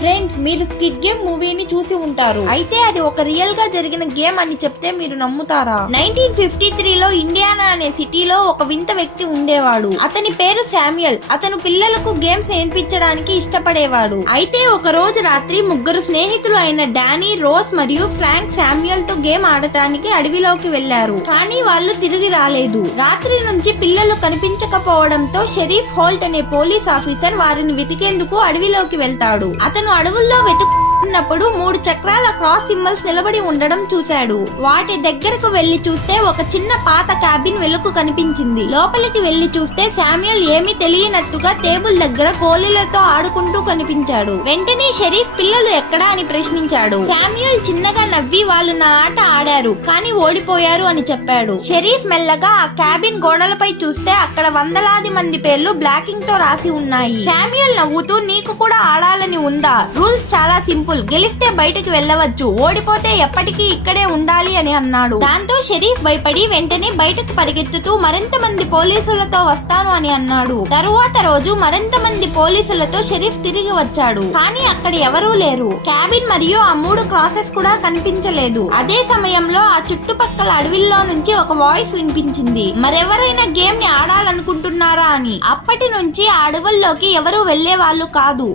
Friends, మీరు squid game మూవీని చూసి ఉంటారు. అయితే అది ఒక రియల్ గా జరిగిన గేమ్ అని చెప్తే మీరు నమ్ముతారా? 1953లో ఇండియానా అనే సిటీలో ఒక వింత వ్యక్తి ఉండేవాడు. అతని పేరు శామ్యుయల్. అతను పిల్లలకు గేమ్స్ నేర్పించడానికి ఇష్టపడేవాడు. అయితే ఒక రోజు రాత్రి ముగ్గురు స్నేహితులు అయిన డానీ, రోజ్ మరియు ఫ్రాంక్ శామ్యుయల్ తో గేమ్ ఆడటానికి అడవిలోకి వెళ్లారు. కానీ వాళ్ళు తిరిగి రాలేదు. రాత్రి నుంచి పిల్లలు కనిపించకపోవడంతో షరీఫ్ హోల్ట్ అనే పోలీస్ ఆఫీసర్ వారిని వెతికేందుకు అడవిలోకి వెళ్తాడు. అతను అడవుల్లో వెతుకున్నప్పుడు 3 చక్రాల క్రాస్ సింబల్స్ నిలబడి ఉండడం చూశాడు. వాటి దగ్గరకు వెళ్లి చూస్తే ఒక చిన్న పాత క్యాబిన్ వెలుగు కనిపించింది. లోపలికి వెళ్లి చూస్తే శామ్యుయల్ ఏమీ తెలియనట్టుగా టేబుల్ దగ్గర కోలీలతో ఆడుకుంటూ కనిపించాడు. వెంటనే షరీఫ్ పిల్లలు ఎక్కడా అని ప్రశ్నించాడు. శామ్యుయల్ చిన్నగా నవ్వి వాళ్ళు నా ఆట ఆడారు కానీ ఓడిపోయారు అని చెప్పాడు. షరీఫ్ మెల్లగా ఆ క్యాబిన్ గోడలపై చూస్తే అక్కడ వందలాది మంది పేర్లు బ్లాకింగ్ తో రాసి ఉన్నాయి. శామ్యుయల్ నవ్వుతూ నీకు కూడా ఆడాలని ఉందా? రూల్స్ చాలా సింపుల్. గెలిస్తే బయటకు వెళ్ళవచ్చు, ఓడిపోతే ఎప్పటికీ ఇక్కడే ఉండాలి అని అన్నాడు. దాంతో షరీఫ్ భయపడి వెంటనే బయటకు పరిగెత్తుతూ మరింత మంది పోలీసులతో వస్తాను అని అన్నాడు. తరువాత రోజు మరింత మంది పోలీసులతో షరీఫ్ తిరిగి వచ్చాడు. కానీ అక్కడ ఎవరూ లేరు. క్యాబిన్ మరియు ఆ 3 క్రాసెస్ కూడా కనిపించలేదు. అదే సమయంలో ఆ చుట్టుపక్కల అడవిల్లో నుంచి ఒక వాయిస్ వినిపించింది. మరెవరైనా గేమ్ ని ఆడాలనుకుంటున్నారా అని. అప్పటి నుంచి ఆ అడవుల్లోకి ఎవరూ వెళ్లే వాళ్ళు కాదు.